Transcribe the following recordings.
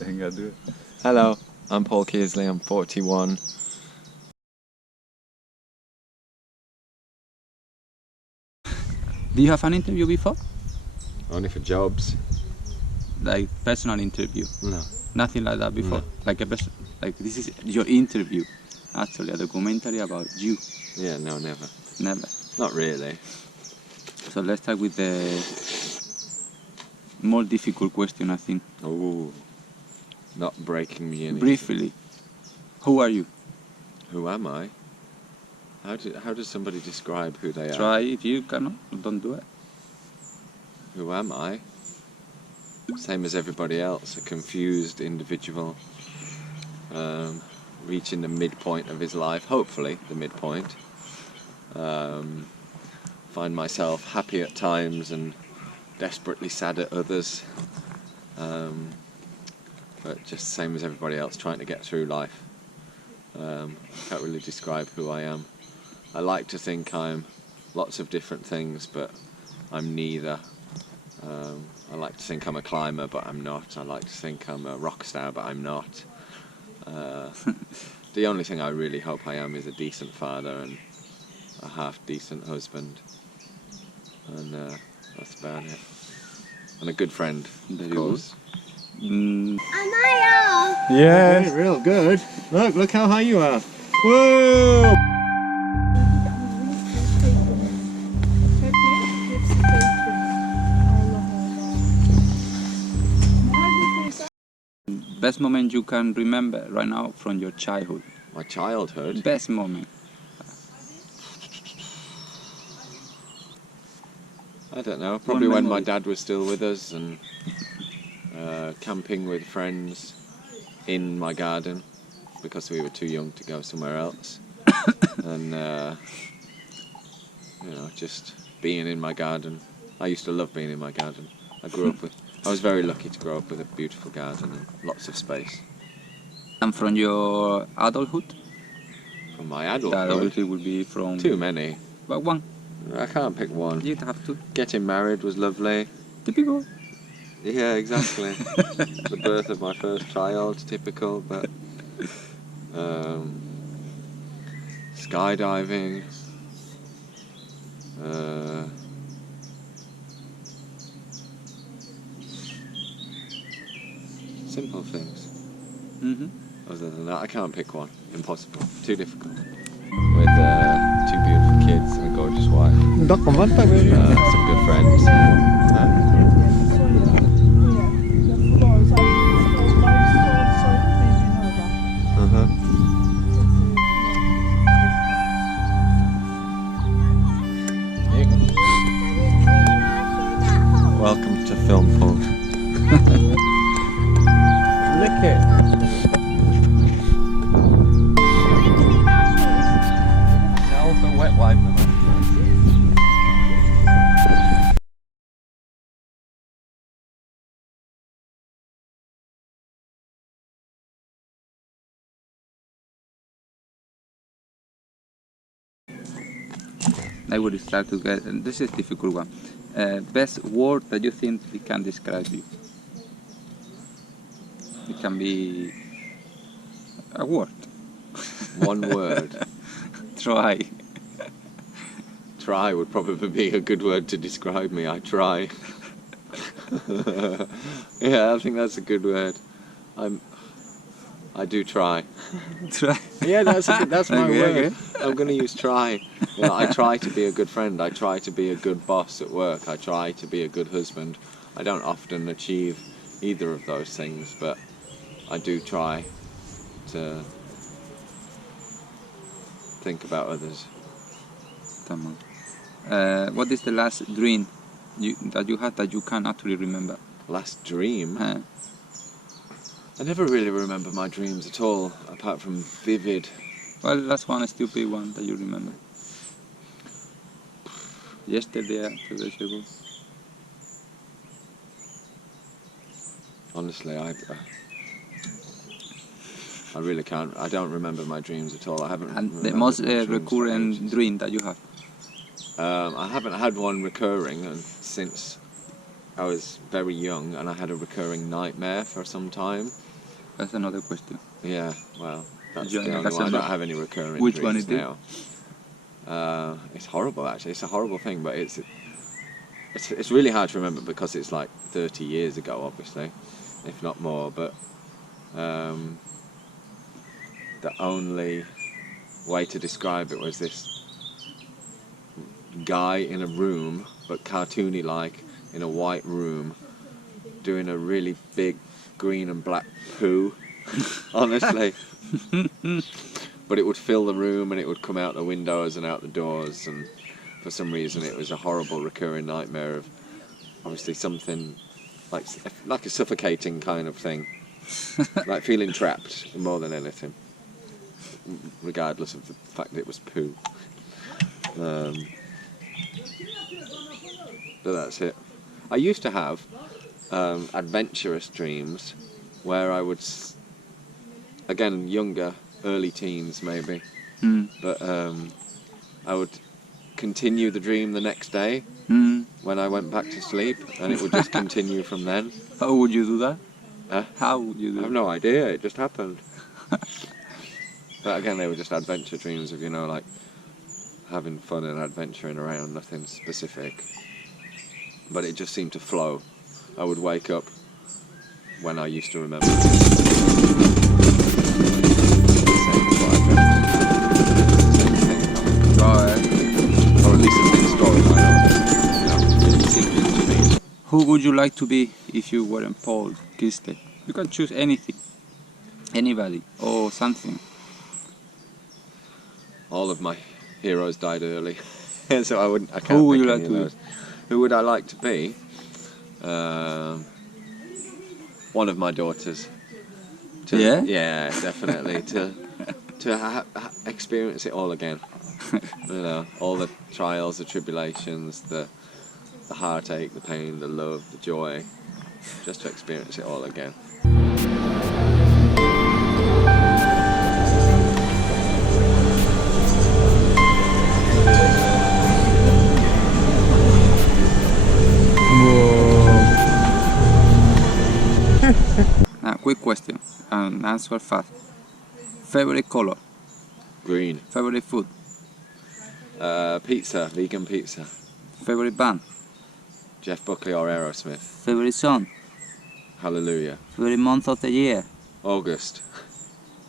Enggak tuh. Hello, I'm Paul Kearsley, I'm 41. Do you have an interview before? Only for jobs? Like personal interview? No. Nothing like that before? No. Like this is your interview, actually, a documentary about you. Yeah, no, never. Never. Not really. So let's start with the more difficult question, I think. Oh, not breaking me in. Briefly, who are you? Who am I? How does somebody describe who they are? Try. If you cannot, don't do it. Who am I? Same as everybody else, a confused individual, reaching the midpoint of his life, hopefully the midpoint. Find myself happy at times and desperately sad at others, but just same as everybody else, trying to get through life. I can't really describe who I am. I like to think I'm lots of different things, but I'm neither. I like to think I'm a climber, but I'm not. I like to think I'm a rock star, but I'm not. The only thing I really hope I am is a decent father and a half-decent husband. And that's about it. And a good friend, of course. Yeah, real good. Look how high you are. Whoa! Best moment you can remember right now from your childhood. My childhood? Best moment. I don't know, probably when my memory. dad was still with us and camping with friends in my garden because we were too young to go somewhere else. And, just being in my garden. I used to love being in my garden. I was very lucky to grow up with a beautiful garden and lots of space. And from your adulthood? From my The adulthood, adulthood would be from... too many. But one. I can't pick one. You'd have to. Getting married was lovely. Typical. Yeah, exactly. The birth of my first child, typical, but skydiving, simple things. Mm-hmm. Other than that, I can't pick one. Impossible. Too difficult. With two beautiful kids and a gorgeous wife. Some good friends. Welcome to Film Paul. Lick it. Now put wet wipe them. I would start to get, and this is a difficult one. Best word that you think it can describe you? It can be a word. One word. Try. Try would probably be a good word to describe me. I try. Yeah, I think that's a good word. I do try. Try. Yeah, that's my Okay, word. okay. I'm going to use try. I try to be a good friend. I try to be a good boss at work. I try to be a good husband. I don't often achieve either of those things, but I do try to think about others. Tamam. What is the last dream that you had that you can actually remember? Last dream? Uh, I never really remember my dreams at all, apart from vivid. well, that's one stupid one that you remember. Yesterday, 2 days ago. Honestly, I really can't. I don't remember my dreams at all. I haven't. And the remembered most my dreams for recurrent ages. dream that you have? I haven't had one recurring since I was very young, and I had a recurring nightmare for some time. That's another question. Yeah, well, that's Join the the only one. I Casablanca. don't have any recurring Which dreams one is it? now. It's horrible, actually. It's a horrible thing, but it's really hard to remember because it's like 30 years ago, obviously, if not more. But the only way to describe it was this guy in a room, but cartoony-like, in a white room, doing a really big green and black poo. Honestly. But it would fill the room and it would come out the windows and out the doors, and for some reason it was a horrible recurring nightmare of obviously something like a suffocating kind of thing. Like feeling trapped more than anything, regardless of the fact that it was poo. But that's it. I used to have adventurous dreams where I would, again, younger, early teens maybe, but I would continue the dream the next day when I went back to sleep, and it would just continue from then. How would you do that? How would you I do have it? no idea, it just happened. But again, they were just adventure dreams of, like having fun and adventuring around, nothing specific. But it just seemed to flow. I would wake up when I used to remember. Or at least the same storyline. It seemed to me. Who would you like to be if you weren't Paul Kiste? You can choose anything, anybody, or something. All of my heroes died early, so I can't Who would pick you any like of to be? those. Who would I like to be? One of my daughters. Yeah? Yeah, definitely. to experience it all again. All the trials, the tribulations, the heartache, the pain, the love, the joy. Just to experience it all again. Now, quick question, and answer fast. Favorite color? Green. Favorite food? Pizza, vegan pizza. Favorite band? Jeff Buckley or Aerosmith. Favorite song? Hallelujah. Favorite month of the year? August.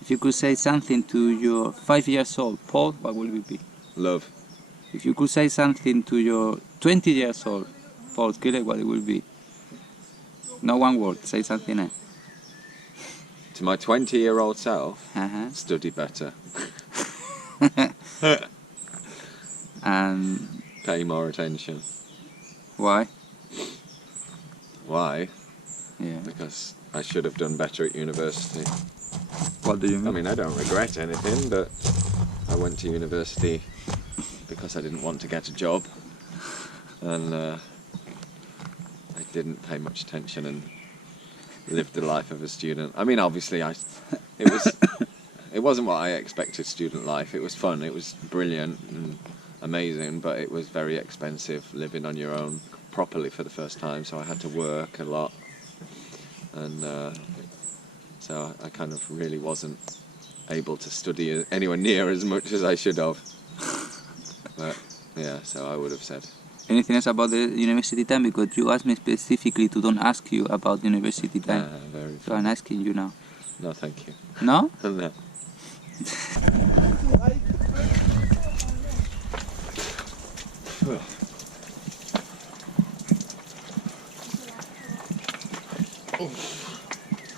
If you could say something to your 5 years old Paul, what would it be? Love. If you could say something to your 20 years old Paul Kille, what it would be? No one word, say something else. To my 20-year-old self, Uh-huh. study better. And Pay more attention. why? Why? Yeah. Because I should have done better at university. What do you mean? I mean, I don't regret anything, but I went to university because I didn't want to get a job, and I didn't pay much attention and lived the life of a student. I mean, obviously, it wasn't what I expected student life. It was fun, it was brilliant and amazing, but it was very expensive living on your own properly for the first time, so I had to work a lot, and so I kind of really wasn't able to study anywhere near as much as I should have. But yeah, so I would have said. Anything else about the university time? Because you asked me specifically to don't ask you about university time. Very So I'm asking you now. No, thank you. No? No.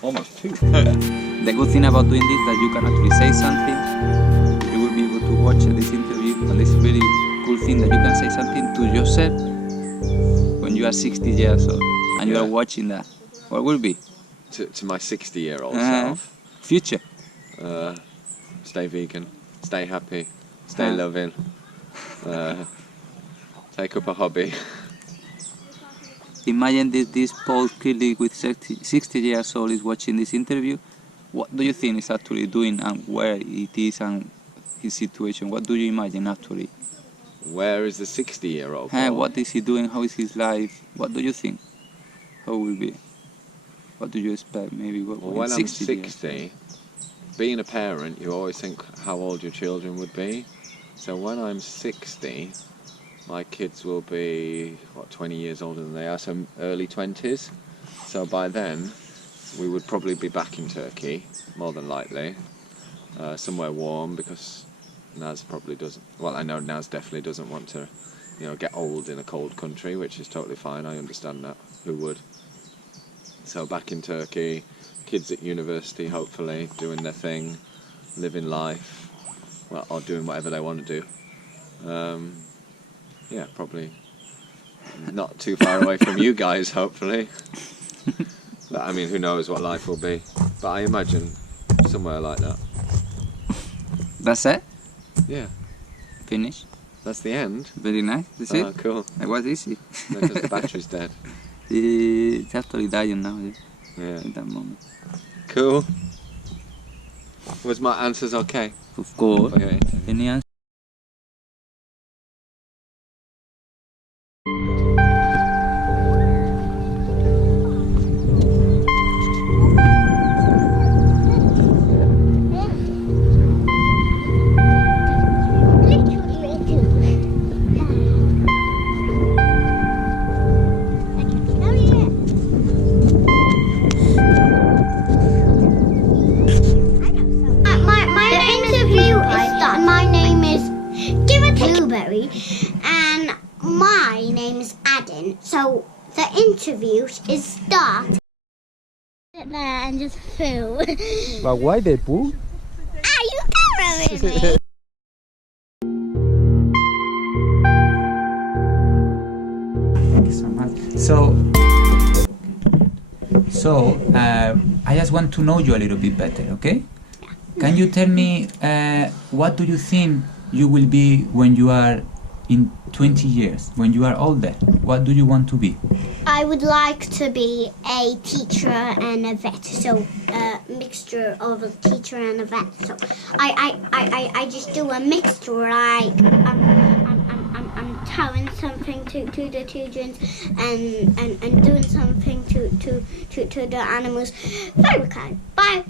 Almost two. The good thing about doing this that you can actually say something. You will be able to watch this interview, and this really cool thing that you can say something to yourself when you are 60 years old and you are Yeah. watching that. What will be? To my 60-year-old Uh-huh. self. Future. Stay vegan, stay happy, stay Huh. loving, take up a hobby. Imagine this Paul Kille with 60 years old is watching this interview. What do you think is actually doing and where it is and his situation? What do you imagine actually? Where is the 60-year-old? What is he doing? How is his life? What do you think? How will be? What do you expect? Maybe Well, in when I'm 60 years? 60, being a parent, you always think how old your children would be. So when I'm 60, my kids will be, 20 years older than they are, so early 20s. So by then, we would probably be back in Turkey, more than likely, somewhere warm, because Naz probably doesn't, well, I know Naz definitely doesn't want to, get old in a cold country, which is totally fine, I understand that, who would? So back in Turkey, kids at university, hopefully, doing their thing, living life, well, or doing whatever they want to do. Yeah, probably not too far away from you guys, hopefully. But, I mean, who knows what life will be. But I imagine somewhere like that. That's it? Yeah, Finish? that's the end. Very nice. That's Oh, it? cool. It was easy. Because the battery's dead. It's actually dying now, yeah, Yeah. at that moment. Cool. Was my answers okay? Of course. Okay. Any answer? My name is Blueberry, and my name is Adam. So the interview is start. Sit there and just feel. But why they poo? You can't with me. Thank you so much. So, I just want to know you a little bit better, okay? Can you tell me what do you think you will be when you are in 20 years, when you are older? What do you want to be? I would like to be a teacher and a vet, so a mixture of a teacher and a vet. So I just do a mixture, like I'm telling something to the children and doing something to the animals. Very kind. Bye.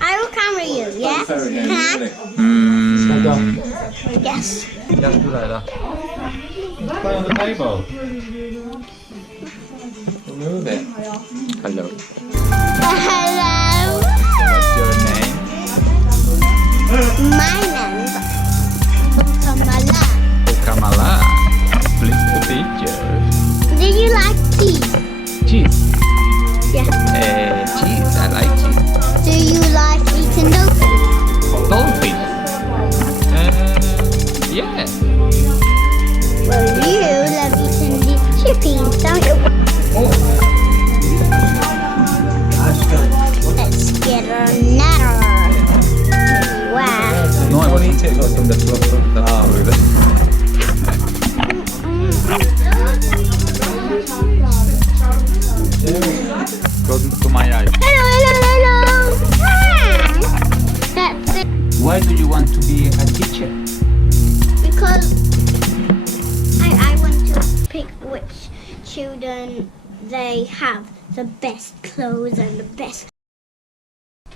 I will camera you, yeah? Can I? Yes. Just do like that. Play on the table. Move it. Hello. Hello. What's your name? My name is Kamala. Kamala. Pleased to meet you. Do you like cheese? Cheese. Yeah. Cheese. I like cheese. Do you like eating dolphins? Dolphins. Yeah. Well, you love eating the chippies, don't you? Let's get another. Wow. No, I want to take it from the floor. Close to my eyes. Hello. That's it. Why do you want to be a teacher? Because I want to pick which children they have the best clothes and the best.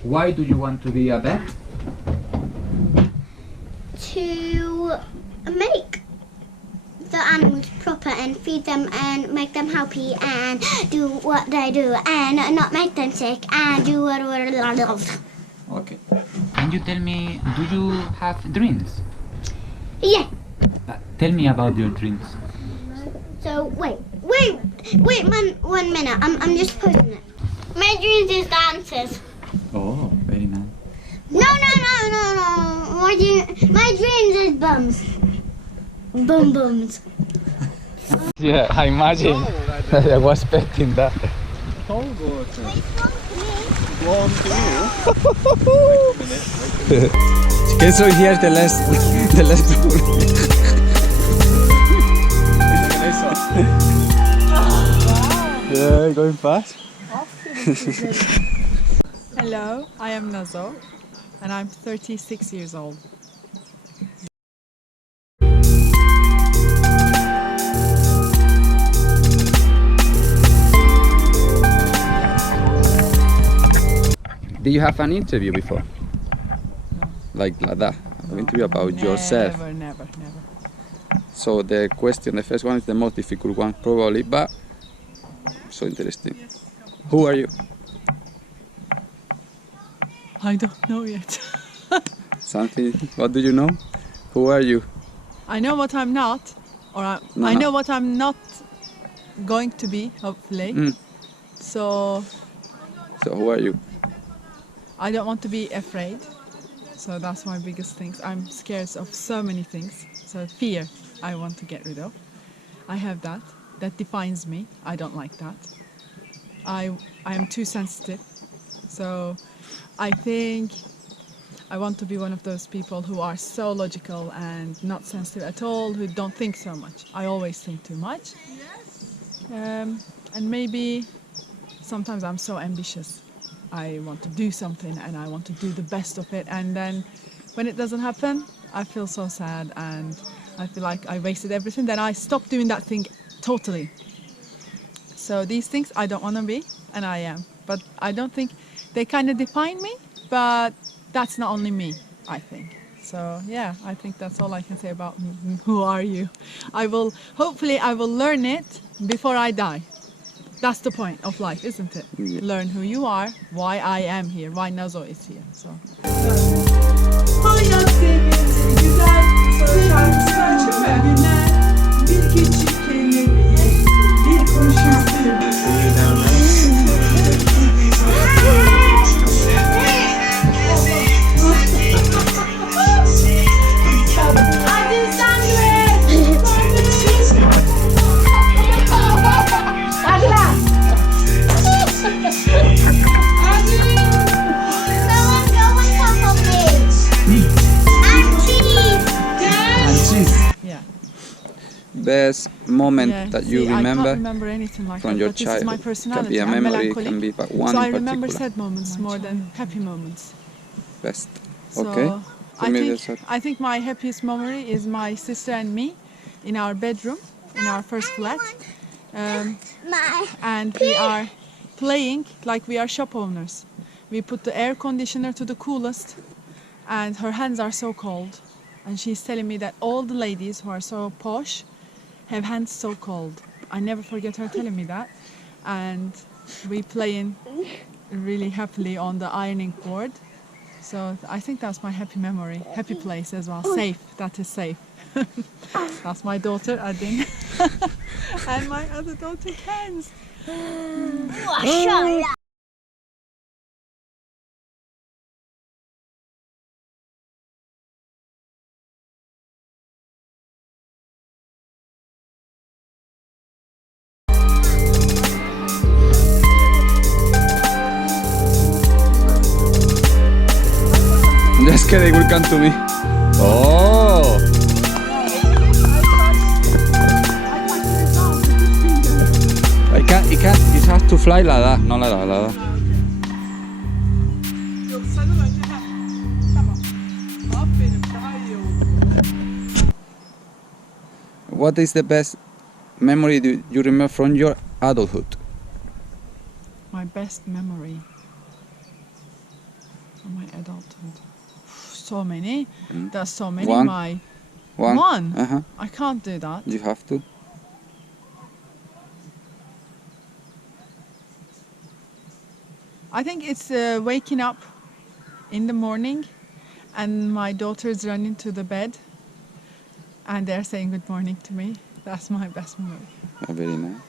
Why do you want to be a vet? To make the animals proper and feed them and make them happy and do what they do and not make them sick and do what. Okay. Can you tell me, do you have dreams? Yeah. Tell me about your dreams. So wait, one minute. I'm just posting it. My dreams is dances. Oh, very nice. No. My dreams is bums. Bums. Yeah, I imagine. I was expecting that. Cold water. Warm to you. Okay, so here's the last Yeah, going fast. Hello. Hello, I am Nazo, and I'm 36 years old. Did you have an interview before? No. Like that? An interview about yourself? Never. So the first one is the most difficult one probably, but so interesting. Who are you? I don't know yet. Something, what do you know? Who are you? I know what I'm not, or I No. know what I'm not going to be, hopefully. Mm. So So who are you? I don't want to be afraid. So that's my biggest thing. I'm scared of so many things. So fear, I want to get rid of. I have that. That defines me. I don't like that. I am too sensitive. So I think I want to be one of those people who are so logical and not sensitive at all, who don't think so much. I always think too much. And maybe sometimes I'm so ambitious. I want to do something and I want to do the best of it. And then when it doesn't happen, I feel so sad and I feel like I wasted everything. Then I stop doing that thing totally. So these things I don't want to be, and I am. But I don't think they kind of define me, but that's not only me, I think. So yeah, I think that's all I can say about me. Who are you? Hopefully I will learn it before I die. That's the point of life, isn't it? Yeah. Learn who you are, why I am here, why Nazo is here. So. Hayat seviyesi güzel, sana şarkısı açık günler. Bir küçük kelimeyi, bir kurşun Yeah. Best moment Yeah, that you see, I remember can't remember anything like from that, your but this is my childhood? Can personality. be a I'm memory, melancholic. can be but one So in I remember particular. sad moments more than happy moments. Best. So Okay. Tell me the sad. I think my happiest memory is my sister and me in our bedroom, in our first flat. And we are playing like we are shop owners. We put the air conditioner to the coolest and her hands are so cold. And she's telling me that all the ladies who are so posh have hands so cold. I never forget her telling me that. And we playing really happily on the ironing board. So I think that's my happy memory. Happy place as well. Safe. That is safe. That's my daughter Adin. And my other daughter Kenz. Just kidding, will come to me. Oh! It has to fly like that, no like that. What is the best memory do you remember from your adulthood? My best memory from my adulthood. So many. There's so many. One? My One? one. Uh-huh. I can't do that. You have to. I think it's waking up in the morning and my daughters running to the bed and they're saying good morning to me. That's my best memory. Very nice.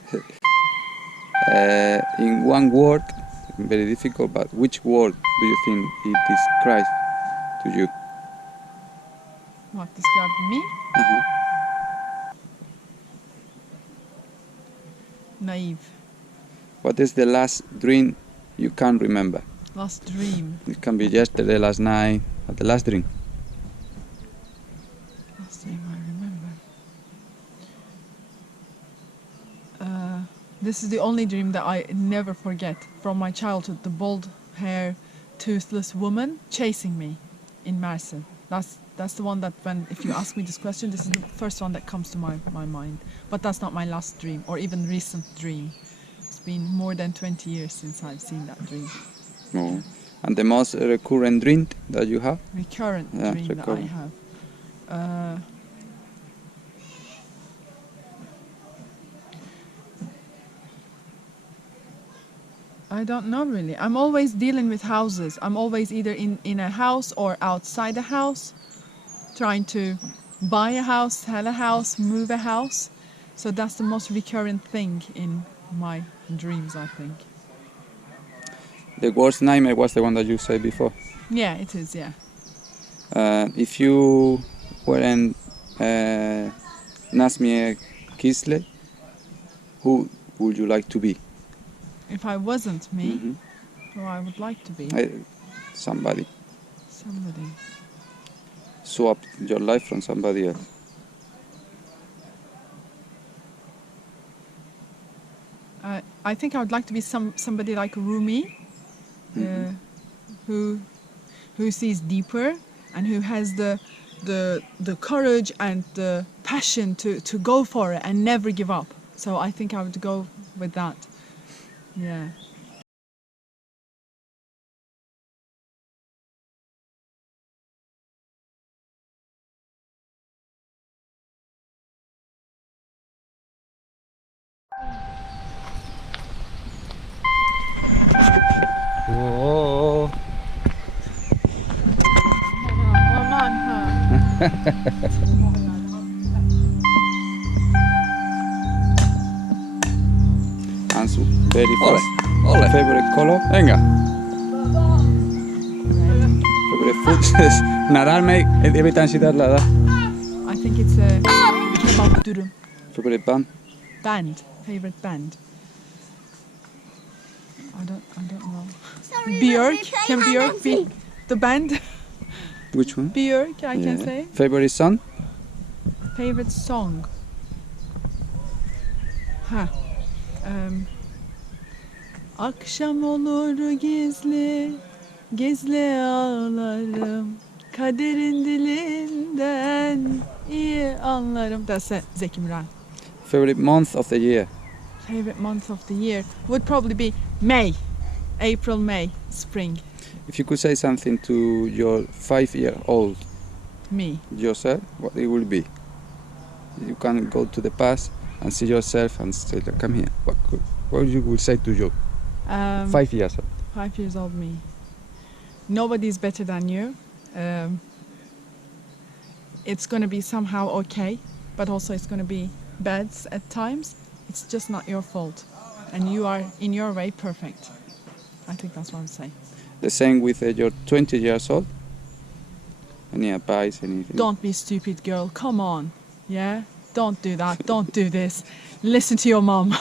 In one word, very difficult, but which word do you think it describes to you? What described me? Naive. What is the last dream you can remember? Last dream. It can be yesterday, last night, but the last dream. Last dream I remember. This is the only dream that I never forget from my childhood. The bald hair, toothless woman chasing me in Mersin. That's the one that if you ask me this question, this is the first one that comes to my mind. But that's not my last dream or even recent dream. It's been more than 20 years since I've seen that dream. No. And the most recurrent dream that you have? Recurrent dream that I have. I don't know really. I'm always dealing with houses. I'm always either in a house or outside a house, trying to buy a house, sell a house, move a house. So that's the most recurrent thing in my dreams, I think. The worst nightmare was the one that you said before. Yeah, it is, yeah. If you weren't Nazmiye Kisle, who would you like to be? If I wasn't me, who I would like to be? Somebody. Somebody. Swap your life from somebody else. I think I would like to be somebody like Rumi, who sees deeper and who has the courage and the passion to go for it and never give up. So I think I would go with that. Yeah. Whoa. Aman ha. Answer very fast. Ole. Favorite color? Venga. Favorite food? Naralme every time she does like that. I think it's a kebab dürüm. Favorite band? Band. Favorite band. I don't know. Sorry, Björk. let me play Can hide Björk and be seek. the band? Which one? Björk, I can say. Favorite song? Favorite song? Ha. Akşam olur gizli, gizli ağlarım. Kaderin dilinden iyi anlarım. That's it, Zeki Müren. Favorite month of the year? Favorite month of the year would probably be May. April, May, spring. If you could say something to your 5-year-old Me. yourself, what it will be? You can go to the past and see yourself and say, come here. What you would say to you? 5 years old. 5 years old me. Nobody's better than you. It's going to be somehow okay, but also it's going to be bad at times. It's just not your fault. And you are, in your way, perfect. I think that's what I'm saying. The same with your 20 years old? Any advice, anything? Don't be stupid, girl. Come on. Yeah? Don't do that. Don't do this. Listen to your mom.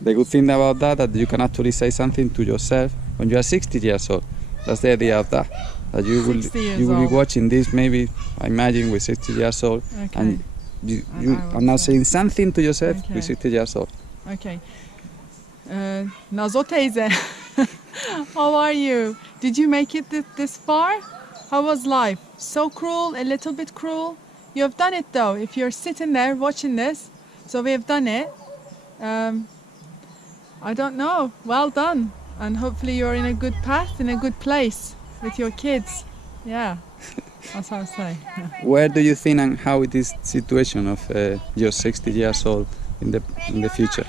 The good thing about that you can actually say something to yourself when you are 60 years old. That's the idea of that. That you will 60 years you will be old. watching this maybe, I imagine, with 60 years old. Okay. And you I are now say. saying something to yourself Okay. with 60 years old. Okay. Nazo teyze, how are you? Did you make it this far? How was life? So cruel, a little bit cruel? You have done it though, if you're sitting there watching this. So we have done it. I don't know, well done. And hopefully you're in a good path, in a good place with your kids. Yeah, that's what I say. Where do you think and how it is situation of your 60 years old in the future?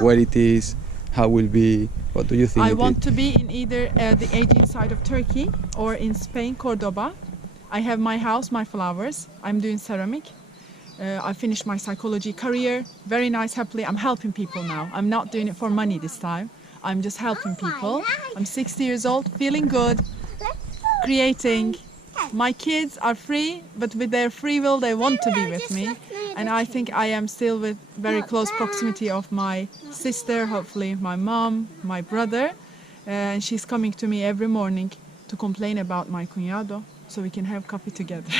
Where it is, how will be, what do you think? I want to be in either the Aegean side of Turkey or in Spain, Cordoba. I have my house, my flowers. I'm doing ceramic. I finished my psychology career. Very nice, happily. I'm helping people now. I'm not doing it for money this time. I'm just helping people. I'm 60 years old, feeling good, creating. My kids are free, but with their free will, they want to be with me. And I think I am still with very close proximity of my sister, hopefully my mom, my brother. And she's coming to me every morning to complain about my cuñado, so we can have coffee together.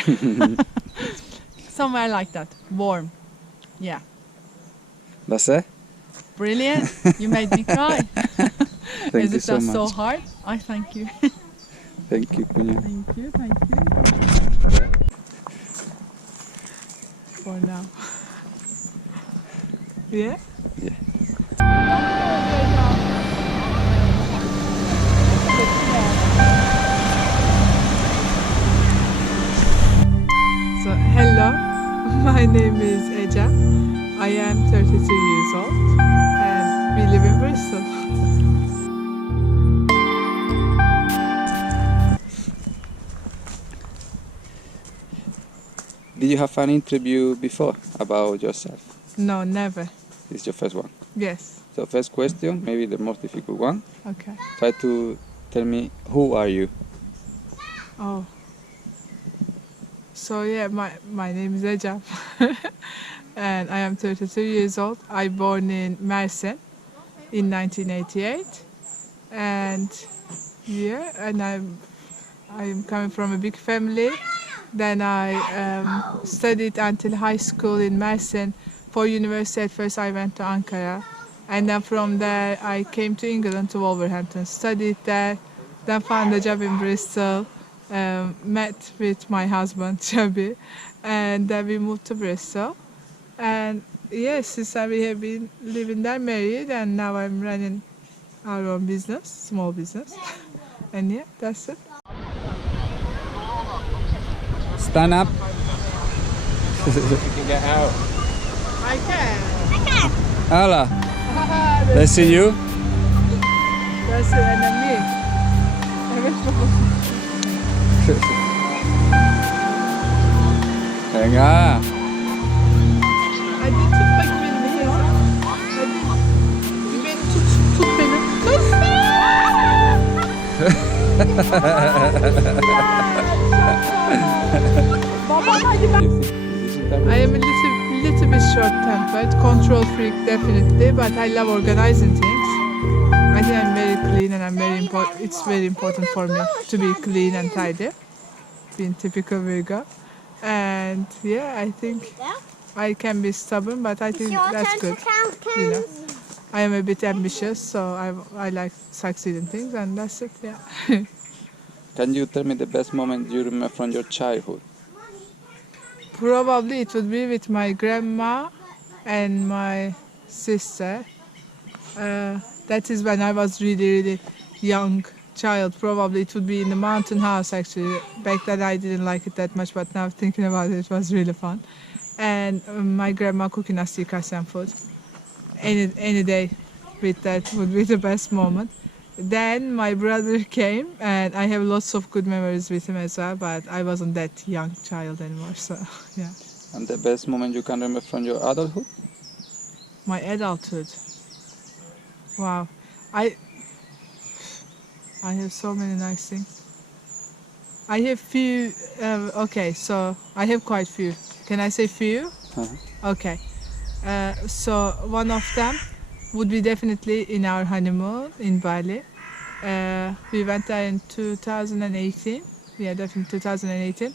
Somewhere like that, warm. Yeah. That's it? Brilliant. You made me cry. Thank As you if so that's much. so hard. I thank you. Thank you, Kunya. Thank you, thank you. For now. Yeah? Yeah. So, hello, my name is Eja. I am 32 years old and we live in Bristol. Did you have an interview before about yourself? No, never. This is your first one. Yes. So first question, maybe the most difficult one. Okay. Try to tell me, who are you? Oh. So yeah, my name is Eja. And I am 32 years old. I born in Mersin in 1988. And yeah, and I'm coming from a big family. Then I studied until high school in Mersin. For university, at first I went to Ankara. And then from there I came to England, to Wolverhampton, studied there. Then found a job in Bristol. Met with my husband, Chabi. And then we moved to Bristol. And yes, since we have been living there, married, and now I'm running our own business, small business. And yeah, that's it. Stand up. You can get out. I can. Hola. Let's see you. That's it, and then me. Venga. Hadi tut bak beni ya. Hadi. Beni tut beni. Baba hadi ben. I am a little bit short-tempered, control freak definitely, but I love organizing things. I think I'm very clean and I'm very important. It's very important for me to be clean and tidy, being typical Virgo. And yeah, I think I can be stubborn, but I think that's good. You know, I am a bit ambitious, so I like succeeding things, and that's it. Yeah. Can you tell me the best moment you remember from your childhood? Probably it would be with my grandma and my sister. That is when I was really young child. Probably it would be in the mountain house actually. Back then I didn't like it that much, but now thinking about it, it was really fun. And my grandma cooking us Asian food. Any day with that would be the best moment. Then my brother came, and I have lots of good memories with him as well, but I wasn't that young child anymore, so yeah. And the best moment you can remember from your adulthood? My adulthood. Wow. I have so many nice things. I have few, okay, so I have quite few. Can I say few? Uh-huh. Okay. So one of them would be definitely in our honeymoon in Bali. We went there in 2018. Yeah, definitely 2018.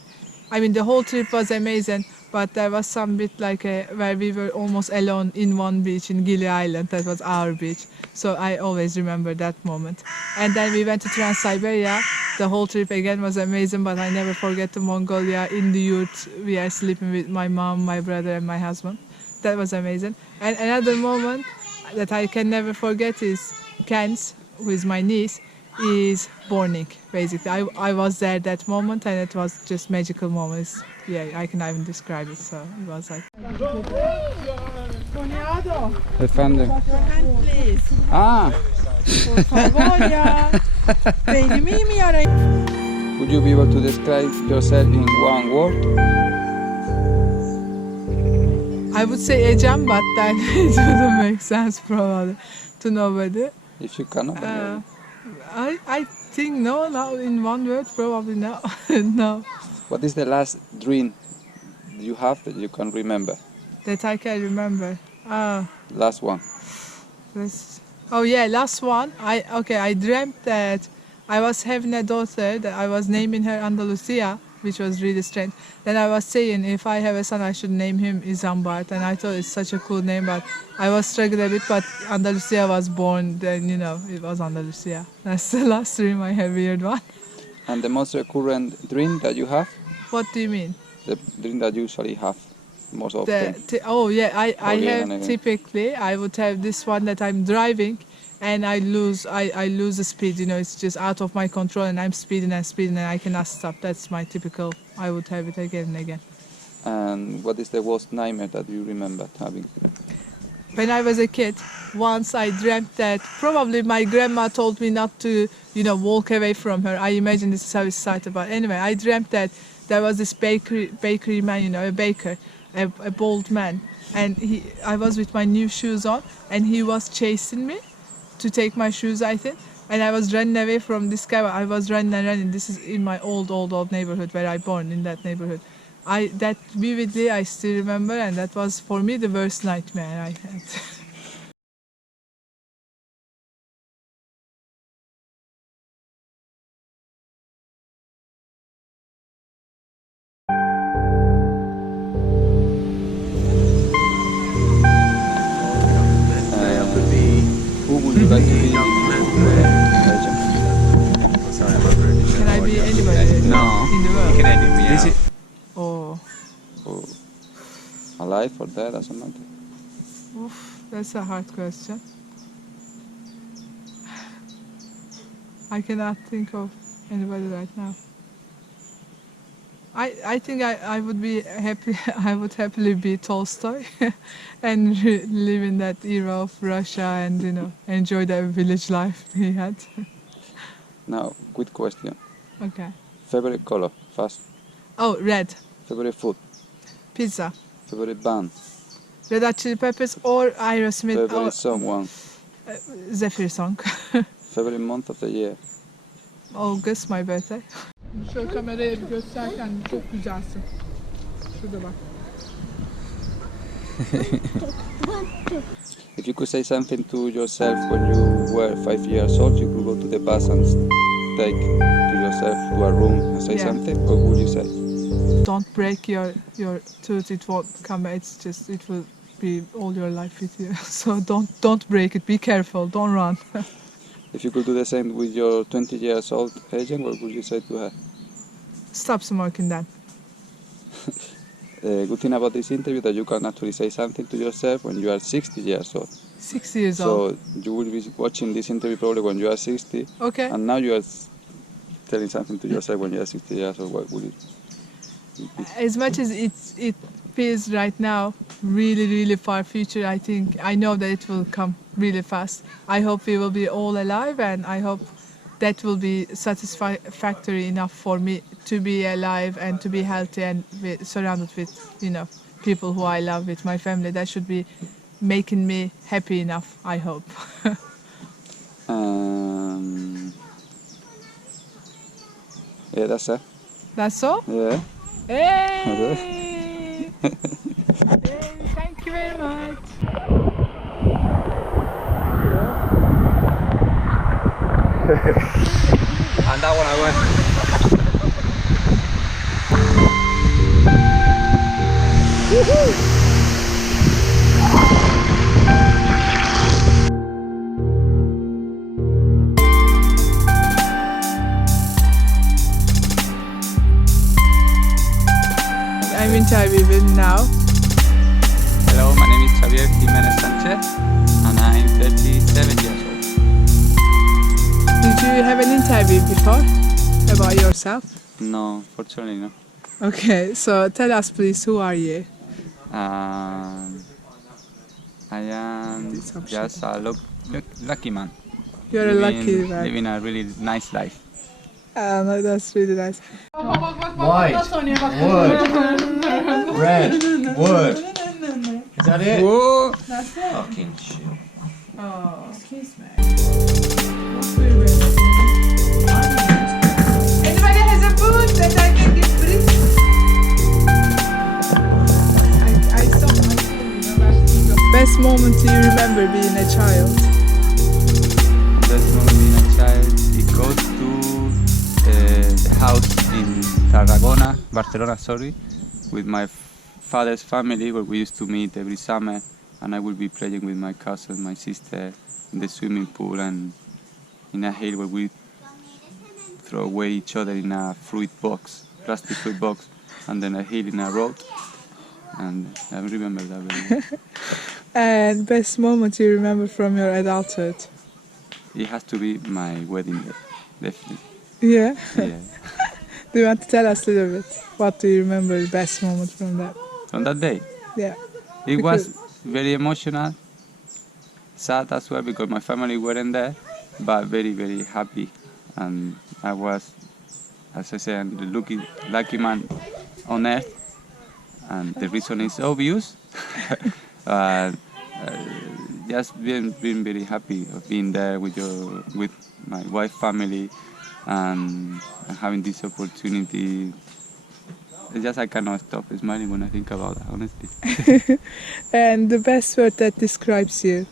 I mean, the whole trip was amazing, but there was some bit like where we were almost alone in one beach in Gili Island. That was our beach. So I always remember that moment. And then we went to Trans-Siberia. The whole trip again was amazing, but I never forget the Mongolia in the yurt. We are sleeping with my mom, my brother, and my husband. That was amazing. And another moment that I can never forget is Ken's, who is my niece, is borning, basically. I was there that moment, and it was just magical moments. Yeah, I can even describe it, so it was like... Defender. Your hand, please. Ah! Por favor, ya. Beynimi mi arayın? Would you be able to describe yourself in one word? I would say Ecem, but then it wouldn't make sense probably to nobody. If you cannot. I think no, in one word, probably no. No. What is the last dream you have that you can remember? That I can remember. Last one. Oh yeah, last one. I dreamt that I was having a daughter, that I was naming her Andalusia which was really strange. Then I was saying if I have a son, I should name him Isambard, and I thought it's such a cool name, but I was struggling a bit. But Andalusia was born, then it was Andalusia. That's the last dream I have, weird one. And the most recurrent dream that you have? What do you mean? The dream that you usually have most often? I Again have and again. typically I would have this one that I'm driving and I lose the speed, it's just out of my control and I'm speeding and I cannot stop. That's my typical, I would have it again and again. And what is the worst nightmare that you remember having? When I was a kid, once I dreamt that probably my grandma told me not to, walk away from her. I imagine this is how it started, but anyway, I dreamt that there was this bakery man, a baker, a bald man, and I was with my new shoes on, and he was chasing me to take my shoes, I think, and I was running away from this guy. I was running. This is in my old neighborhood where I born, in that neighborhood. That vividly I still remember, and that was for me the worst nightmare I had. Who would you like to be? Can I be anybody No. in the world? You can edit me out. Oh, Or alive or dead, doesn't matter. that's a hard question. I cannot think of anybody right now. I think I would be happy. I would happily be Tolstoy, and live in that era of Russia, and enjoy the village life he had. Now, quick question. Okay. Favorite color, fast. Oh, red. Favorite food, Pizza. favorite band, Red Hot Chili Peppers or Aerosmith or favorite someone, Zephyr Song. favorite month of the year. August, my birthday. Şöyle kameraya bir göster kendini, çok güzelsin. Şurada bak. If you could say something to yourself when you were 5 years old, you could go to the past and take to yourself to a room and say Yeah. something. What would you say? Don't break your tooth, it won't come. It's just, it will be all your life with you. So don't break it. Be careful. Don't run. If you could do the same with your 20 years old agent, what would you say to her? Stop smoking then. Good thing about this interview that you can actually say something to yourself when you are 60 years old. 6 years old. So you will be watching this interview probably when you are 60, Okay. and now you are telling something to yourself when you are 60 years old. What would it be? As much as it feels right now really far future, I know that it will come really fast. I hope we will be all alive, and I hope that will be satisfactory enough for me to be alive and to be healthy and surrounded with people who I love, with my family. That should be making me happy enough, I hope. Yeah, that's it. That's all? Yeah. Hey! Hey, thank you very much. And that one I went. I'm interviewing now. Hello, my name is Javier Jimenez Sanchez, and I'm 37 years old. Did you have an interview before about yourself? No, fortunately no. Okay, so tell us please, who are you? I am just a lucky man. You're a lucky man. Living a really nice life. No, that's really nice. White, wood, red, wood. Is that it? Whoa! Fucking shit. Oh, kiss me. Anybody has a boot that I can give free? Best moment you remember being a child? That's when being a child, it goes to the house in Tarragona, Barcelona, sorry, with my father's family, where we used to meet every summer, and I will be playing with my cousin, my sister, in the swimming pool and in a hill where we throw away each other in a fruit box, plastic fruit box, and then a hill in a road. And I remember that very well. And best moment you remember from your adulthood? It has to be my wedding day, definitely. Yeah. Yeah. Do you want to tell us a little bit? What do you remember the best moment from that? On that day, Yeah. it was very emotional, sad as well because my family weren't there, but very, very happy. And I was, as I said, the lucky man on earth. And the reason is obvious. Just being very happy of being there with my wife family and having this opportunity. It's just I cannot stop smiling when I think about that, honestly. And the best word that describes you?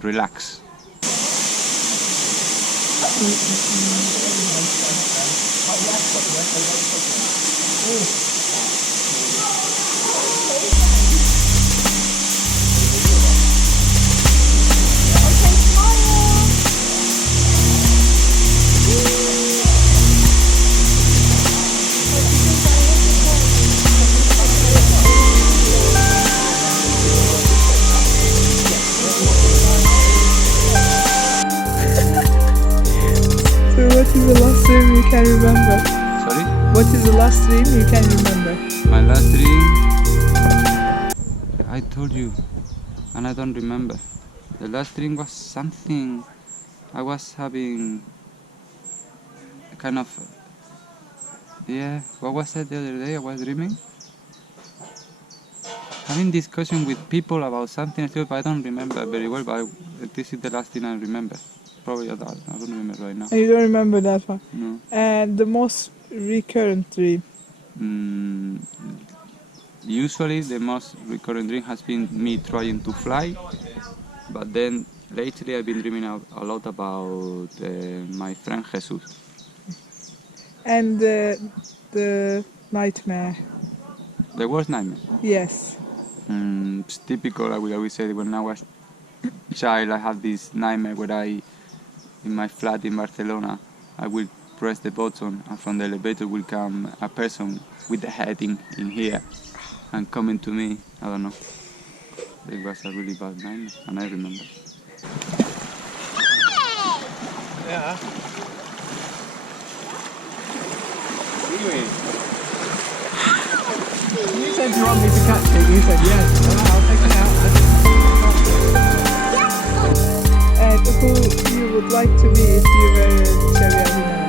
Relax. So what is the last dream you can remember? Sorry? What is the last dream you can remember? My last dream, I told you, and I don't remember. The last dream was something, I was having a kind of, what was that the other day I was dreaming? Having discussion with people about something, but I don't remember very well, but this is the last thing I remember. Probably that, I don't remember right now. And you don't remember that one? No. And the most recurrent dream? Usually the most recurrent dream has been me trying to fly, but then lately I've been dreaming a lot about my friend Jesus. And the nightmare? The worst nightmare. Yes. It's typical, I will always say, when I was a child I had this nightmare where in my flat in Barcelona, I will press the button and from the elevator will come a person with the head in here and coming to me. I don't know. It was a really bad nightmare and I remember. Yeah. Seaweed. You said you want me to catch it. You said yes. Well, I'll take it out. And who you would like to be if you were Cherry Aguilera?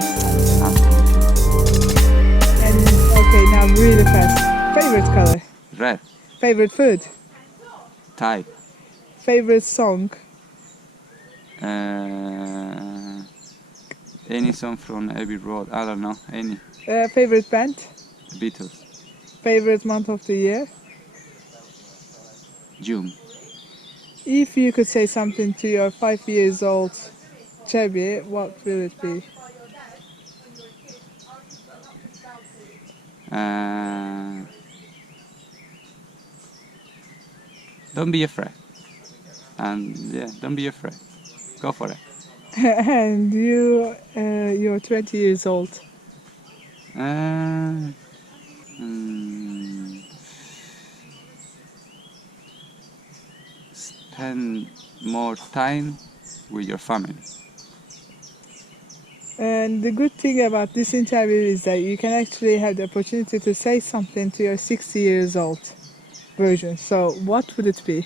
And okay, now really fast. Favorite color? Red, Favorite food? Thai, Favorite song? any song from Abbey Road, I don't know, any. Favorite band? Beatles, Favorite month of the year? June. If you could say something to your 5 years old Chevy, what will it be? Don't be afraid. And yeah, don't be afraid. Go for it. And you're 20 years old. Spend more time with your family. And the good thing about this interview is that you can actually have the opportunity to say something to your 60 years old version. So what would it be?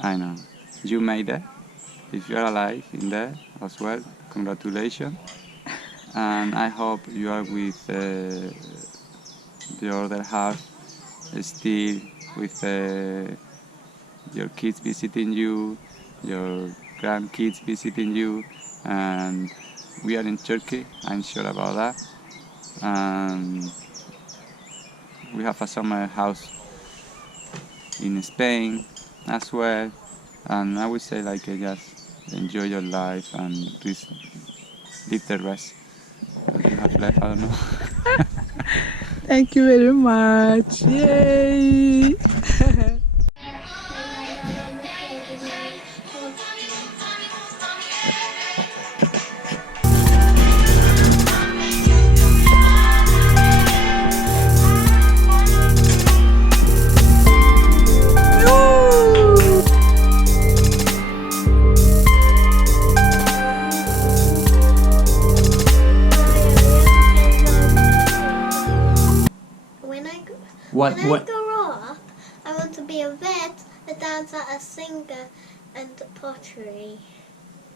I know. You made it. If you're alive in there as well, congratulations. And I hope you are with the other half still with your kids visiting you, your grandkids visiting you, and we are in Turkey, I'm sure about that. And we have a summer house in Spain as well. And I would say just enjoy your life and please leave the rest. have left. I don't know. Thank you very much. Yay! When I What? When I What? grow up, I want to be a vet, a dancer, a singer, and pottery.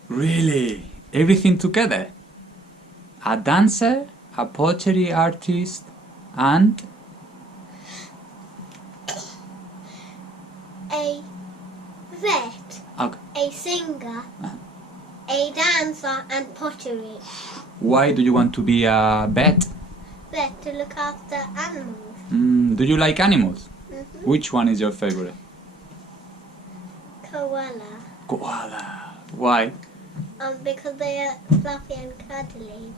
Really? Everything together? A dancer, a pottery artist, and A vet, okay. a singer, a dancer, and pottery. Why do you want to be a vet? Vet to look after animals. Do you like animals? Mhm. Which one is your favorite? Koala. Koala. Why? Because they are fluffy and cuddly.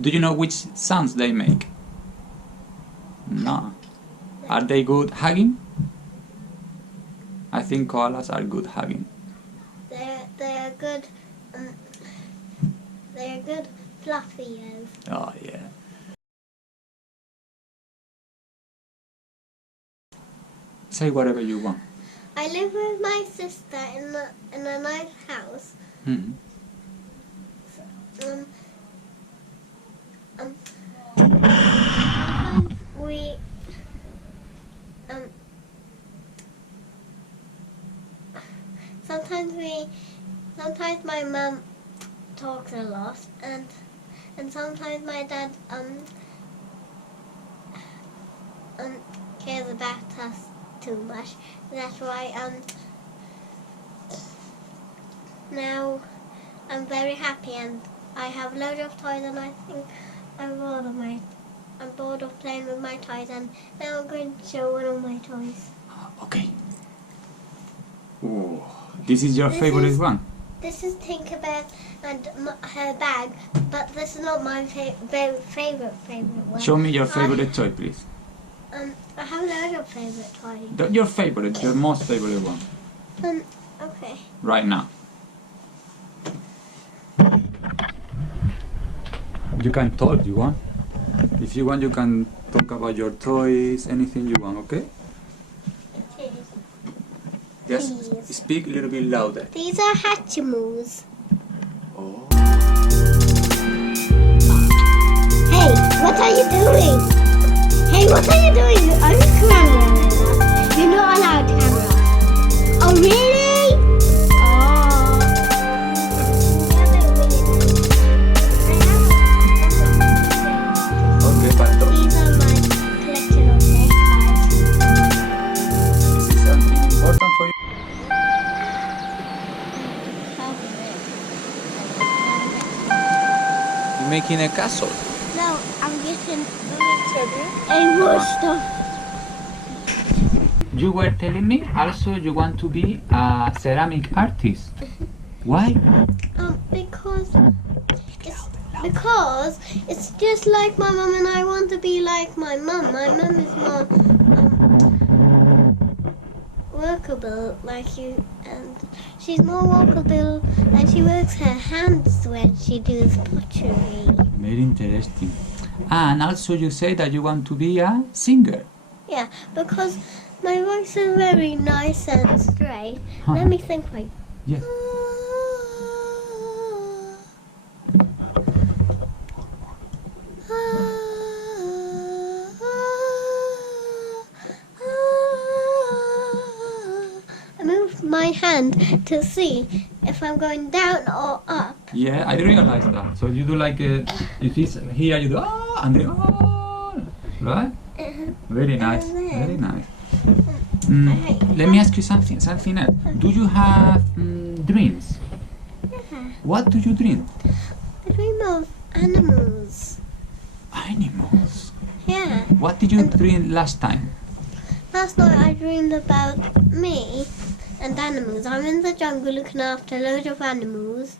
Do you know which sounds they make? No. Are they good hugging? I think koalas are good hugging. They are good. They are good fluffiers. Oh yeah. Say whatever you want. I live with my sister in a nice house. Hmm. Sometimes we sometimes my mum talks a lot, and sometimes my dad cares about us too much. That's why now I'm very happy and I have loads of toys, and I think I'm bored of playing with my toys, and now I'm going to show one of my toys. Okay. Oh, this is your This favorite is- one. This is Tinkerbell and her bag, but this is not my favorite one. Show me your favorite toy, please. I have loads of favorite toys. Your favorite, your most favorite one, Okay. right now. You can talk, you want? If you want, you can talk about your toys, anything you want, okay? Yes. Please. Speak a little bit louder. These are Hatchimals. Oh. Hey, what are you doing? Hey, what are you doing? Are you camera? You're not allowed camera. Oh, really? Oh. Okay, but These are my collection of deck cards. this is something important for you. You're making a castle. No, I'm getting a more stuff. You were telling me also you want to be a ceramic artist. Why? Because it's just like my mum, and I want to be like my mum. My mum is more workable, like you, and she's more workable, and she works her hands when she does pottery. Very interesting. And also you say that you want to be a singer. Yeah, because my voice is very nice and straight. Let me think like. Yes. I move my hand to see if I'm going down or up. Yeah, I realized that. So you do like you see here you do and then right? Very nice. Very nice. Let me ask you something else. Do you have dreams? What do you dream? I dream of animals. Animals. Yeah. What did you dream last time? Last night I dreamed about me and animals. I'm in the jungle looking after loads of animals.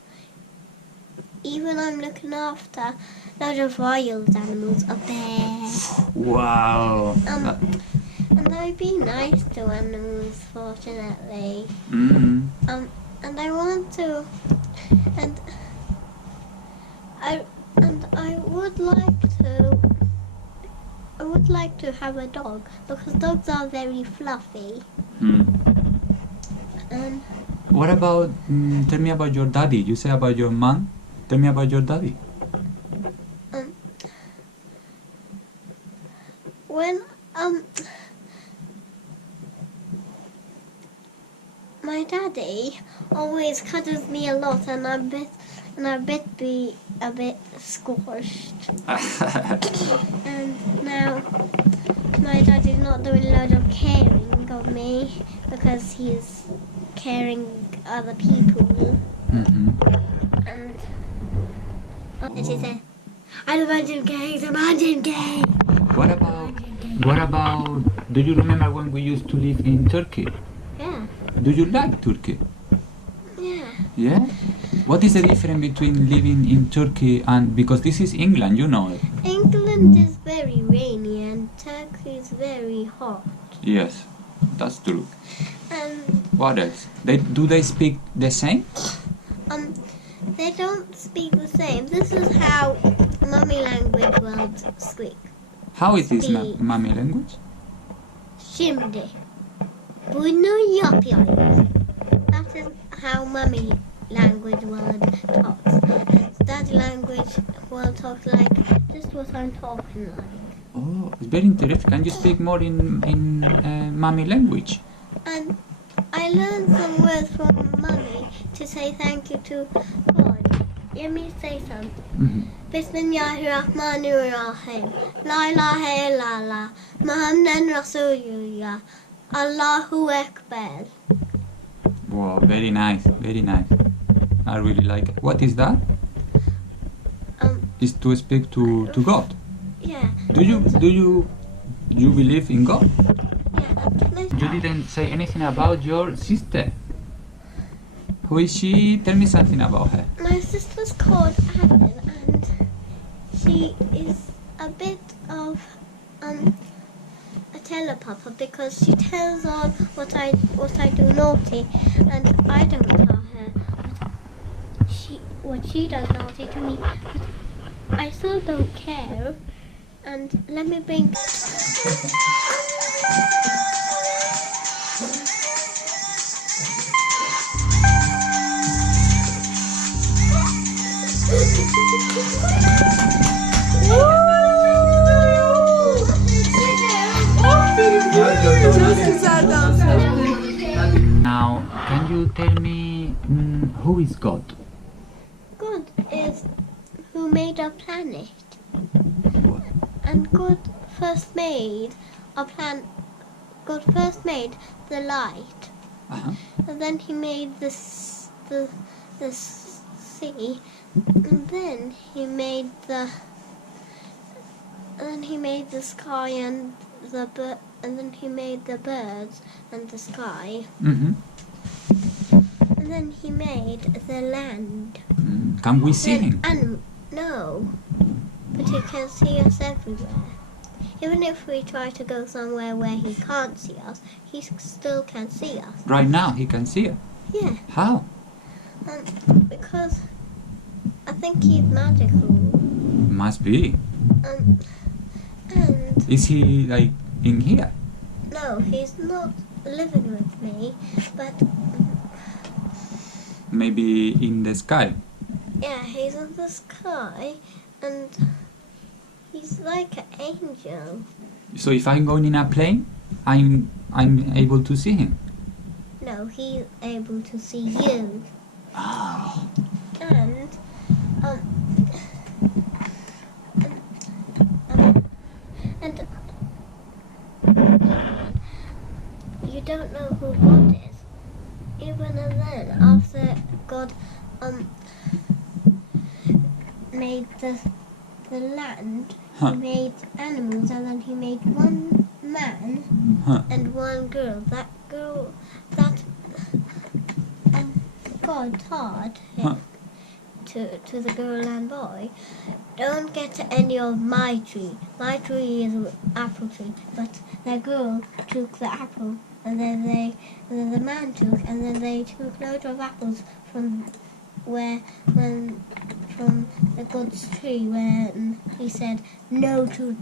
even I'm looking after a lot of wild animals, a bear. Wow. And I be nice to animals, fortunately. Mm. And I want to, and I would like to have a dog because dogs are very fluffy. Mm. And What about, tell me about your daddy. You say about your mom. Tell me about your daddy. when my daddy always cuddles me a lot, and I bet be a bit squashed. And now my daddy's not doing a lot of caring of me because he's caring other people. Mm-hmm. And she said, "I imagine games, imagine games." What about, do you remember when we used to live in Turkey? Yeah, Do you like Turkey? yeah. Yeah? What is the difference between living in Turkey and, because this is England, you know it. England is very rainy and Turkey is very hot. Yes, that's true. And What else? Do they speak the same? they don't speak the same. This is how mummy language words speak. How is this Speak. mummy language? Şimdi bunu yapıyoruz. That is how mummy language world talks. Daddy language world talks like just what I'm talking like. Oh, it's very interesting. Can you speak more in mummy language? And I learned some words from mummy to say thank you to God. Let me say something. Mm-hmm. Bismillahirrahmanirrahim. La ilaha illallah. Muhammadan Rasulullah. Allahu Akbar. Wow, very nice, very nice. I really like it. What is that? Is to speak to God. Yeah. Do you believe in God? Yeah. You didn't say anything about your sister. Who is she? Tell me something about her. My sister's called Aden, and she is a bit of a telepapa because she tells on what I do naughty, and I don't tell her what she does naughty to me. But I still don't care. And let me bring. Now, can you tell me who is God? God is who made our planet. And God first made God first made the light, Uh-huh. and then He made the sea, and then He made the sky and and then He made the birds and the sky, Mm-hmm. and then He made the land. Can we see him? And no, but He can see us everywhere. Even if we try to go somewhere where He can't see us, He still can see us. Right now, he can see it. Yeah, How? because I think He's magical. Must be. And Is he like in here? no, He's not living with me, but Maybe in the sky. yeah, He's in the sky, and He's like an angel. So if I'm going in a plane, I'm able to see him. No, He's able to see you. Oh. And you don't know who God is. Even then, after God made the land, Huh. He made animals, and then He made one man Huh. and one girl. That God taught him Huh. to the girl and boy, don't get any of my tree. My tree is an apple tree, but the girl took the apple, and then the man took, and then they took loads of apples from the God's tree, when he said no to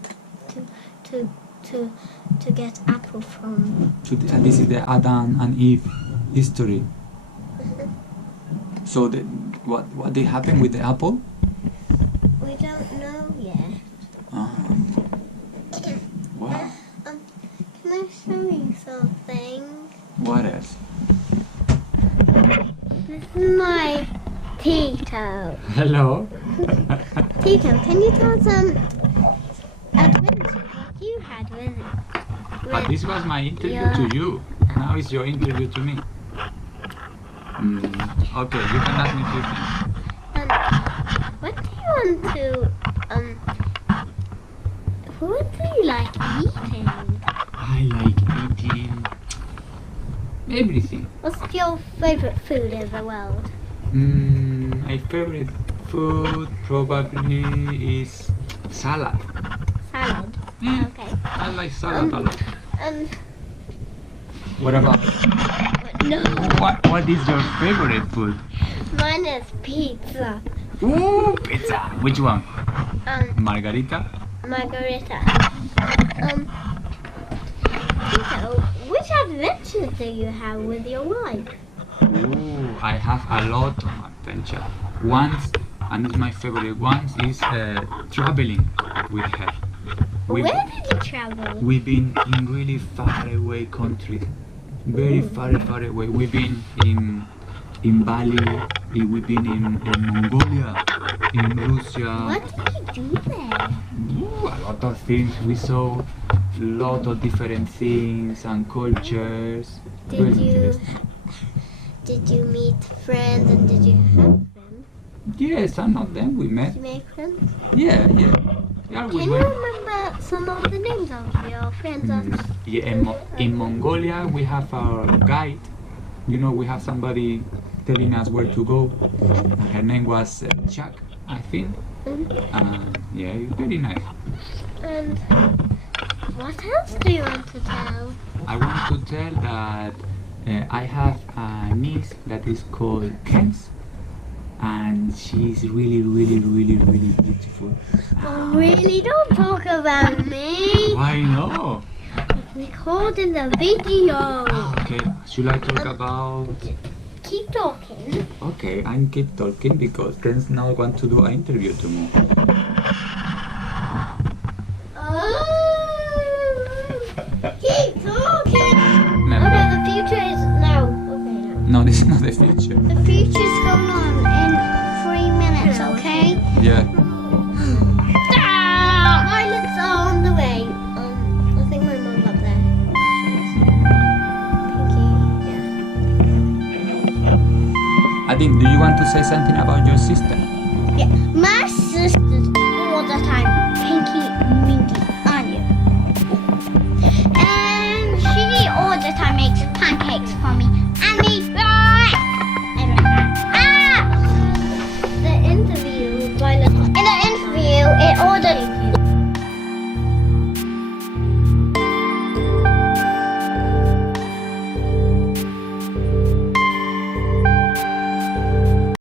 get apple from. And this is the Adam and Eve history. So what did happen with the apple? We don't know yet. Wow. Can I show you something? What else? This is my Tito. Hello. Tito, can you tell some adventures what you had with This was my interview Yeah. to you. Now it's your interview to me. Okay, you can ask me a few things. what do you want to what do you like eating? I like eating everything. What's your favorite food in the world? My favorite food probably is salad. Salad. Mm, Okay. I like salad a lot. What about No, what is your favorite food? mine is pizza. Ooh, pizza. Which one? Margarita. Tito, which adventures do you have with your wife? Ooh, I have a lot of adventure. Once, and it's my favorite ones, is traveling with her. Where did you travel? We've been in really far away countries, very far away. We've been in Bali, we've been in Mongolia, in Russia. What did you do there? Ooh, a lot of things. We saw a lot of different things and cultures. Did you meet friends and did you have them? Yes, some of them we met. Did you make friends? Yeah. We Can you went. remember some of the names of your friends? Yeah, in Mongolia we have our guide. You know, we have somebody telling us where to go. Her name was Chuck, I think. Yeah, it's very nice. And what else do you want to tell? I want to tell that I have a niece that is called Kens, and she's really beautiful. Oh, really? Don't talk about me. Why no? Recording the video. Okay, should I talk about? Keep talking. Okay, I keep talking because Kens now want to do an interview to me. Keep talking. Never. Okay, the future is now. Okay, now. No, this is not the future. The future's going on in 3 minutes, okay? Yeah. Pilots are on the way. I think my mom's up there. Pinky, yeah. Adin, do you want to say something about your sister? Yeah, my